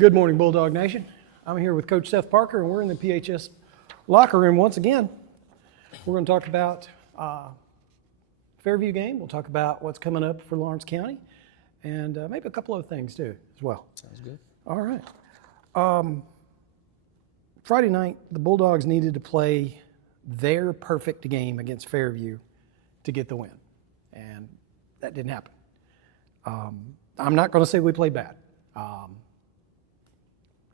Good morning, Bulldog Nation. I'm here with Coach Seth Parker, and we're in the PHS locker room once again. We're going to talk about Fairview game. We'll talk about what's coming up for Lawrence County, and maybe a couple other things too as well. Sounds good. All right. Friday night, the Bulldogs needed to play their perfect game against Fairview to get the win, and that didn't happen. I'm not going to say we played bad.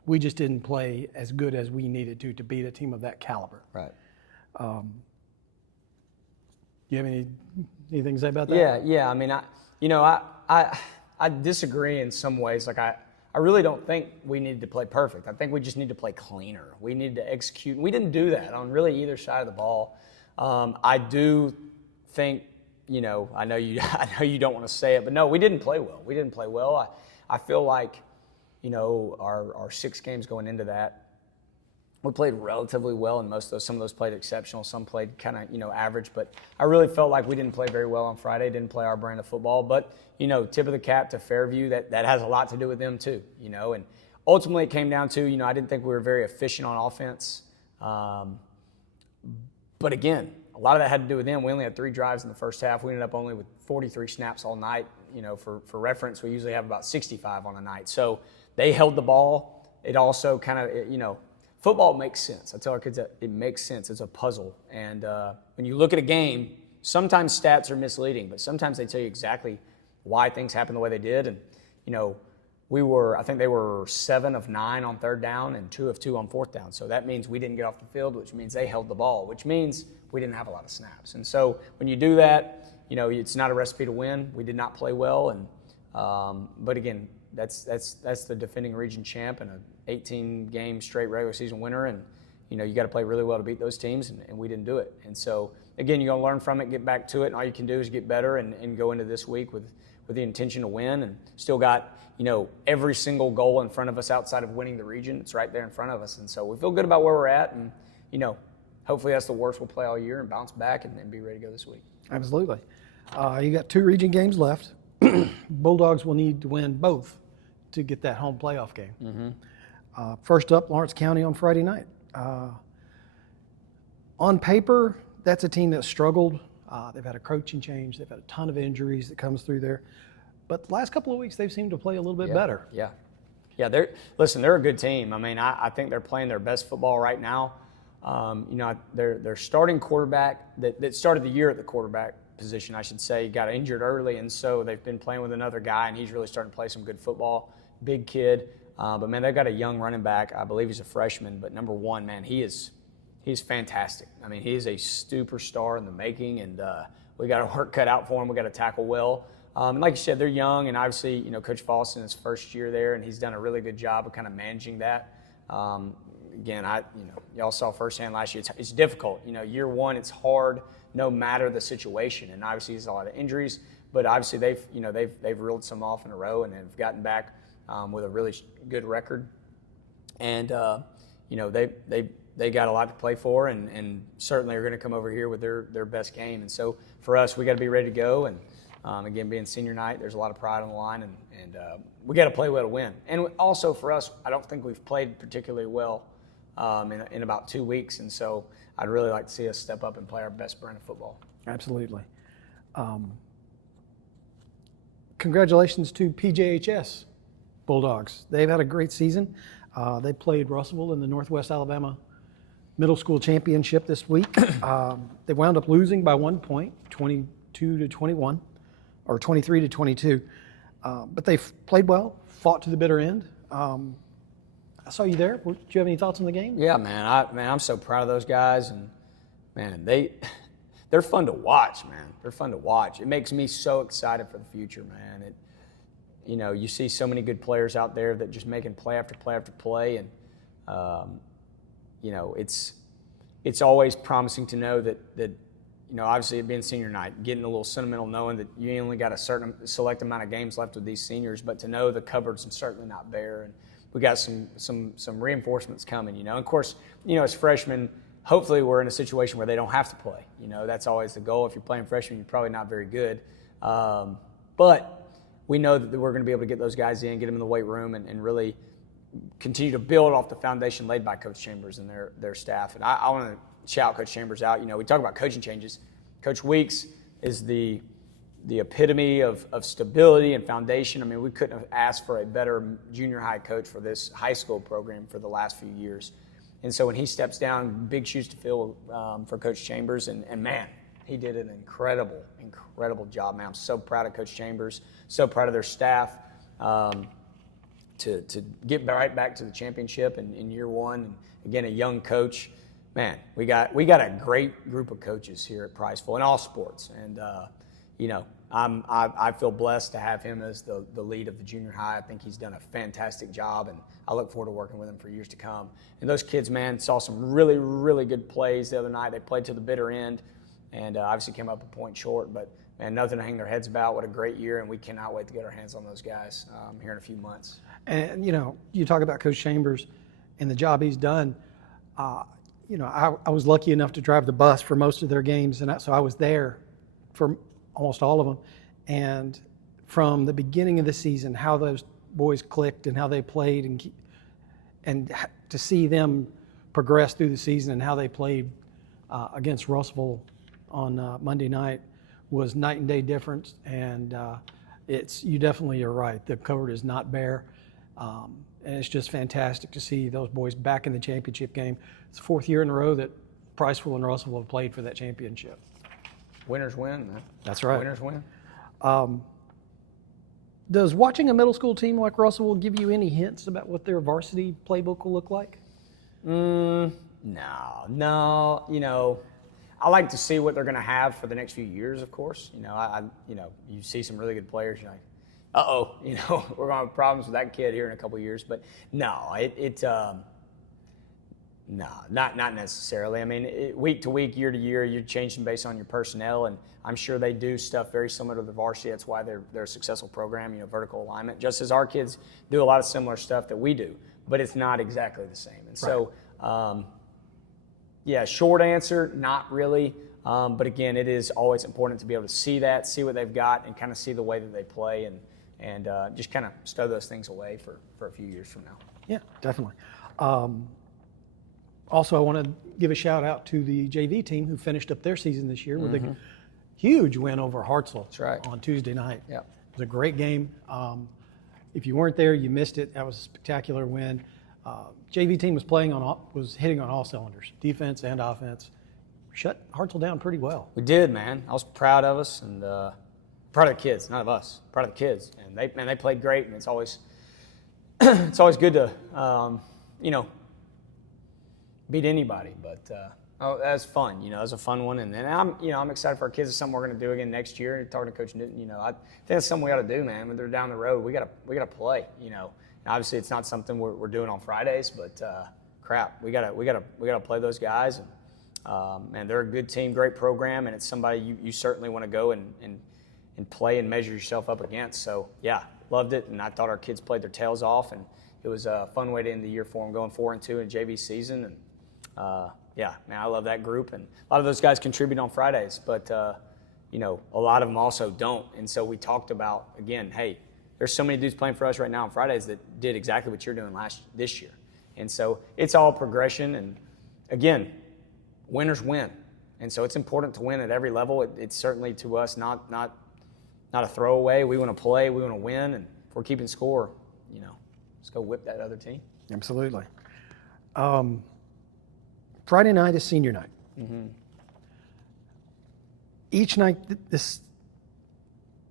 We just didn't play as good as we needed to beat a team of that caliber. Right. You have anything to say about that? Yeah. I mean, I disagree in some ways. Like I really don't think we needed to play perfect. I think we just need to play cleaner. We need to execute. We didn't do that on really either side of the ball. I do think, I know you don't want to say it, but no, we didn't play well. We didn't play well. I feel like, our 6 games going into that, we played relatively well in most of those. Some of those played exceptional. Some played kind of, average. But I really felt like we didn't play very well on Friday, didn't play our brand of football. But, tip of the cap to Fairview, that has a lot to do with them too, And ultimately it came down to, I didn't think we were very efficient on offense. But again, a lot of that had to do with them. We only had 3 drives in the first half. We ended up only with 43 snaps all night. For reference, we usually have about 65 on a night. So they held the ball. It also kind of, football makes sense. I tell our kids that it makes sense. It's a puzzle. And when you look at a game, sometimes stats are misleading, but sometimes they tell you exactly why things happen the way they did. And, I think they were 7 of 9 on 3rd down and 2 of 2 on 4th down. So that means we didn't get off the field, which means they held the ball, which means we didn't have a lot of snaps. And so when you do that, it's not a recipe to win. We did not play well. And but again, that's the defending region champ and an 18-game straight regular season winner. And, you got to play really well to beat those teams, and we didn't do it. And so, again, you're going to learn from it, get back to it, and all you can do is get better and go into this week with the intention to win, and still got, every single goal in front of us outside of winning the region. It's right there in front of us. And so we feel good about where we're at, and, hopefully that's the worst we'll play all year and bounce back and be ready to go this week. Absolutely. You got 2 region games left. Bulldogs will need to win both to get that home playoff game. Mm-hmm. First up, Lawrence County on Friday night. On paper, that's a team that struggled. They've had a coaching change. They've had a ton of injuries that comes through there. But the last couple of weeks, they've seemed to play a little bit better. Yeah. They're a good team. I mean, I think they're playing their best football right now. Their starting quarterback that started the year at the quarterback position, I should say, got injured early, and so they've been playing with another guy, and he's really starting to play some good football. Big kid. But, man, they've got a young running back. I believe he's a freshman, but number one, man, he's fantastic. I mean, he is a superstar in the making, and we got our work cut out for him. We got to tackle well. And like you said, they're young, and obviously, Coach Falston, his first year there, and he's done a really good job of kind of managing that. Again, y'all saw firsthand last year, it's difficult. Year one, it's hard no matter the situation, and obviously there's a lot of injuries, but obviously they've reeled some off in a row and have gotten back with a really good record, and they got a lot to play for, and certainly are going to come over here with their best game. And so for us, we got to be ready to go. And again, being senior night, there's a lot of pride on the line, and we got to play well to win. And also for us, I don't think we've played particularly well in about 2 weeks, and so I'd really like to see us step up and play our best brand of football. Absolutely. Congratulations to PJHS Bulldogs. They've had a great season. They played Russellville in the Northwest Alabama Middle School Championship this week. They wound up losing by 1 point, 22-21, or 23-22. But they played well, fought to the bitter end. I saw you there. Did you have any thoughts on the game? Yeah, man. I'm so proud of those guys, and man, they're fun to watch, man. They're fun to watch. It makes me so excited for the future, man. You see so many good players out there that just making play after play after play, and it's always promising to know that obviously it being senior night, getting a little sentimental knowing that you only got a certain select amount of games left with these seniors, but to know the cupboard's certainly not bare, and we got some reinforcements coming, And of course, as freshmen, hopefully we're in a situation where they don't have to play. That's always the goal. If you're playing freshman, you're probably not very good. But we know that we're going to be able to get those guys in, get them in the weight room, and really continue to build off the foundation laid by Coach Chambers and their staff. And I want to shout Coach Chambers out. You know, we talk about coaching changes. Coach Weeks is the epitome of stability and foundation. I mean, we couldn't have asked for a better junior high coach for this high school program for the last few years. And so when he steps down, big shoes to fill for Coach Chambers. And man, he did an incredible job, man. I'm so proud of Coach Chambers, so proud of their staff to get right back to the championship in year one. And again, a young coach. Man, we got a great group of coaches here at Priceville in all sports. And, you know, I feel blessed to have him as the lead of the junior high. I think he's done a fantastic job, and I look forward to working with him for years to come. And those kids, man, saw some really, really good plays the other night. They played to the bitter end, and obviously came up a point short. But, man, nothing to hang their heads about. What a great year, and we cannot wait to get our hands on those guys here in a few months. And, you know, you talk about Coach Chambers and the job he's done. You know, I was lucky enough to drive the bus for most of their games, and so I was there for almost all of them. And from the beginning of the season, how those boys clicked and how they played, and to see them progress through the season and how they played against Russellville on Monday night was night and day difference. And you definitely are right. The cupboard is not bare. And it's just fantastic to see those boys back in the championship game. It's the fourth year in a row that Priceville and Russellville have played for that championship. Winners win, man. That's right. Winners win. Does watching a middle school team like Russellville give you any hints about what their varsity playbook will look like? No. You know, I like to see what they're going to have for the next few years, of course. You know, you see some really good players, you're like, you know, we're going to have problems with that kid here in a couple of years. But no, not necessarily. I mean, week to week, year to year, you're changing based on your personnel, and I'm sure they do stuff very similar to the varsity. That's why they're a successful program, you know, vertical alignment, just as our kids do a lot of similar stuff that we do, but it's not exactly the same. And so, short answer, not really. But again, it is always important to be able to see what they've got, and kind of see the way that they play, and just kind of stow those things away for a few years from now. Yeah, definitely. Also, I want to give a shout out to the JV team who finished up their season this year with a huge win over Hartselle on Tuesday night. Yeah. It was a great game. If you weren't there, you missed it. That was a spectacular win. JV team was hitting on all cylinders, defense and offense. Shut Hartselle down pretty well. We did, man. I was proud of us, and proud of the kids, not of us. Proud of the kids, and they played great. And it's always good to you know, beat anybody. But that's fun. You know, it was a fun one, and I'm excited for our kids. It's something we're going to do again next year. Talking to Coach Newton, you know, I think that's something we got to do, man. When they're down the road, we gotta play. You know, and obviously it's not something we're doing on Fridays, but we gotta play those guys. And they're a good team, great program, and it's somebody you certainly want to go and play and measure yourself up against. So, yeah, loved it, and I thought our kids played their tails off, and it was a fun way to end the year for them, going 4-2 in JV season. And, man, I love that group. And a lot of those guys contribute on Fridays, but, you know, a lot of them also don't. And so we talked about, again, hey, there's so many dudes playing for us right now on Fridays that did exactly what you're doing this year. And so it's all progression. And, again, winners win. And so it's important to win at every level. It's certainly to us not a throwaway. We want to play. We want to win. And if we're keeping score, you know, let's go whip that other team. Absolutely. Friday night is senior night. Mm-hmm. Each night,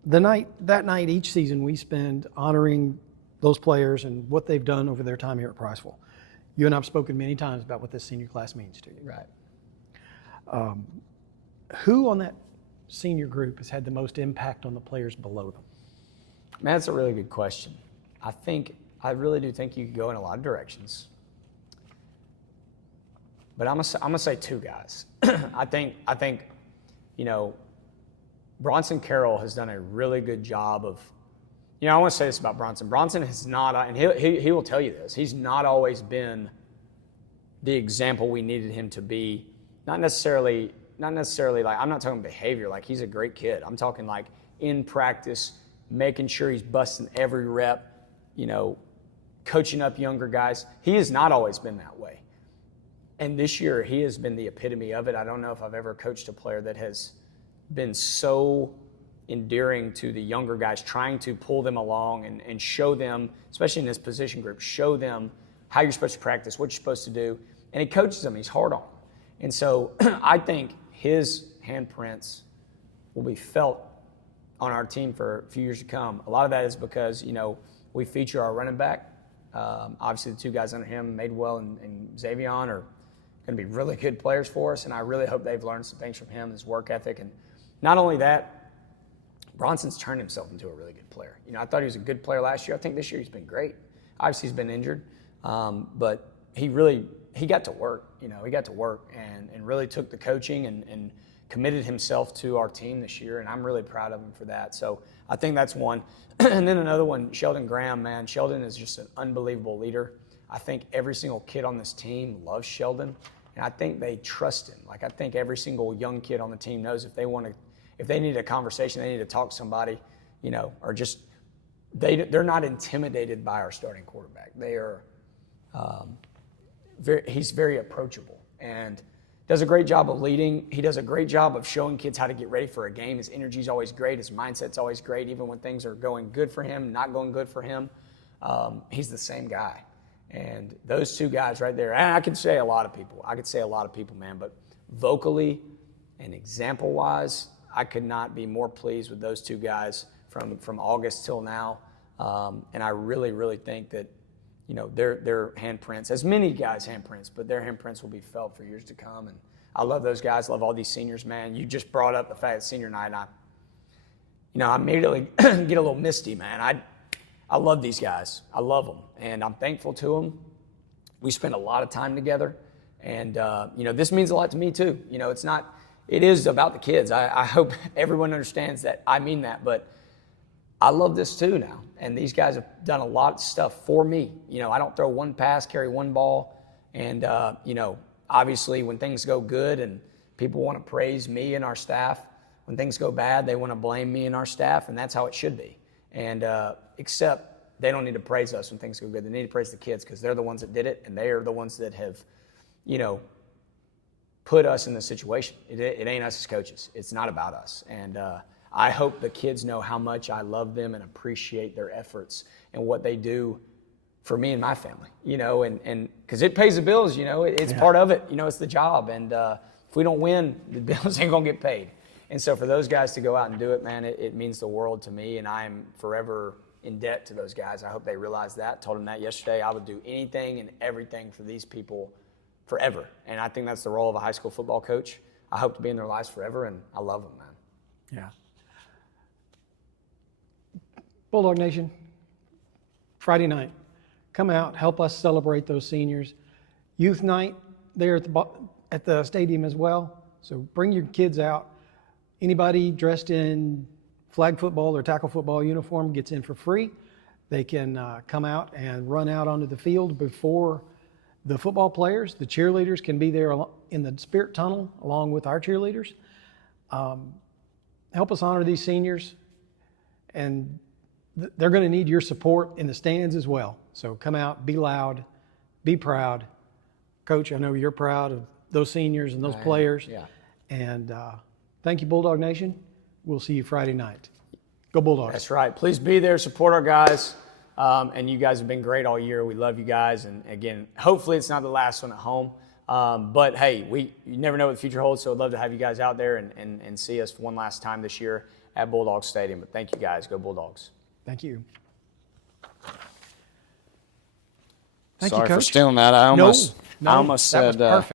that night each season, we spend honoring those players and what they've done over their time here at Priceville. You and I have spoken many times about what this senior class means to you. Right. Who on that senior group has had the most impact on the players below them? Man, that's a really good question. I really do think you could go in a lot of directions. But I'm gonna say two guys. I think, you know, Bronson Carroll has done a really good job of, you know, I want to say this about Bronson. Bronson has not, and he will tell you this, he's not always been the example we needed him to be. Not necessarily like, I'm not talking behavior, like he's a great kid. I'm talking like in practice, making sure he's busting every rep, you know, coaching up younger guys. He has not always been that way. And this year, he has been the epitome of it. I don't know if I've ever coached a player that has been so endearing to the younger guys, trying to pull them along and show them, especially in this position group, show them how you're supposed to practice, what you're supposed to do. And he coaches them. He's hard on them. And so I think his handprints will be felt on our team for a few years to come. A lot of that is because, we feature our running back. Obviously, the two guys under him, Madewell and Xavion, are going to be really good players for us, and I really hope they've learned some things from him, his work ethic. And not only that, Bronson's turned himself into a really good player. I thought he was a good player last year. I think this year he's been great. Obviously, he's been injured, but he got to work. He got to work and really took the coaching and committed himself to our team this year, and I'm really proud of him for that. So I think that's one. And then another one, Sheldon Graham, man. Sheldon is just an unbelievable leader. I think every single kid on this team loves Sheldon, and I think they trust him. I think every single young kid on the team knows if they need a conversation, they need to talk to somebody, or just they're not intimidated by our starting quarterback. They are he's very approachable and does a great job of leading. He does a great job of showing kids how to get ready for a game. His energy is always great. His mindset's always great, even when things are going good for him, not going good for him. He's the same guy. And those two guys right there, and I could say a lot of people, man, but vocally and example-wise, I could not be more pleased with those two guys from August till now. And I really, really think that, their handprints, as many guys' handprints, but their handprints will be felt for years to come. And I love those guys, love all these seniors, man. You just brought up the fact that senior night, and I immediately get a little misty, man. I love these guys. I love them, and I'm thankful to them. We spend a lot of time together, and, this means a lot to me too. It is about the kids. I hope everyone understands that. I mean that, but I love this too now. And these guys have done a lot of stuff for me. I don't throw one pass, carry one ball. And, obviously when things go good and people want to praise me and our staff, when things go bad, they want to blame me and our staff, and that's how it should be. And except they don't need to praise us when things go good. They need to praise the kids because they're the ones that did it, and they are the ones that have, put us in this situation. It ain't us as coaches. It's not about us. And I hope the kids know how much I love them and appreciate their efforts and what they do for me and my family, and because it pays the bills, it's part of it, it's the job. And if we don't win, the bills ain't gonna get paid. And so for those guys to go out and do it, man, it means the world to me, and I'm forever in debt to those guys. I hope they realize that. Told them that yesterday. I would do anything and everything for these people forever. And I think that's the role of a high school football coach. I hope to be in their lives forever, and I love them, man. Yeah. Bulldog Nation, Friday night, come out, help us celebrate those seniors. Youth night there at the stadium as well. So bring your kids out. Anybody dressed in flag football or tackle football uniform gets in for free. They can come out and run out onto the field before the football players. The cheerleaders can be there in the Spirit Tunnel along with our cheerleaders. Help us honor these seniors, and they're going to need your support in the stands as well. So come out, be loud, be proud. Coach, I know you're proud of those seniors and those players. Yeah. And thank you, Bulldog Nation. We'll see you Friday night. Go Bulldogs. That's right. Please be there, support our guys. And you guys have been great all year. We love you guys. And again, hopefully it's not the last one at home. But hey, you never know what the future holds. So I'd love to have you guys out there and see us one last time this year at Bulldog Stadium. But thank you guys. Go Bulldogs. Thank you. Sorry for stealing that. I almost that was said perfect.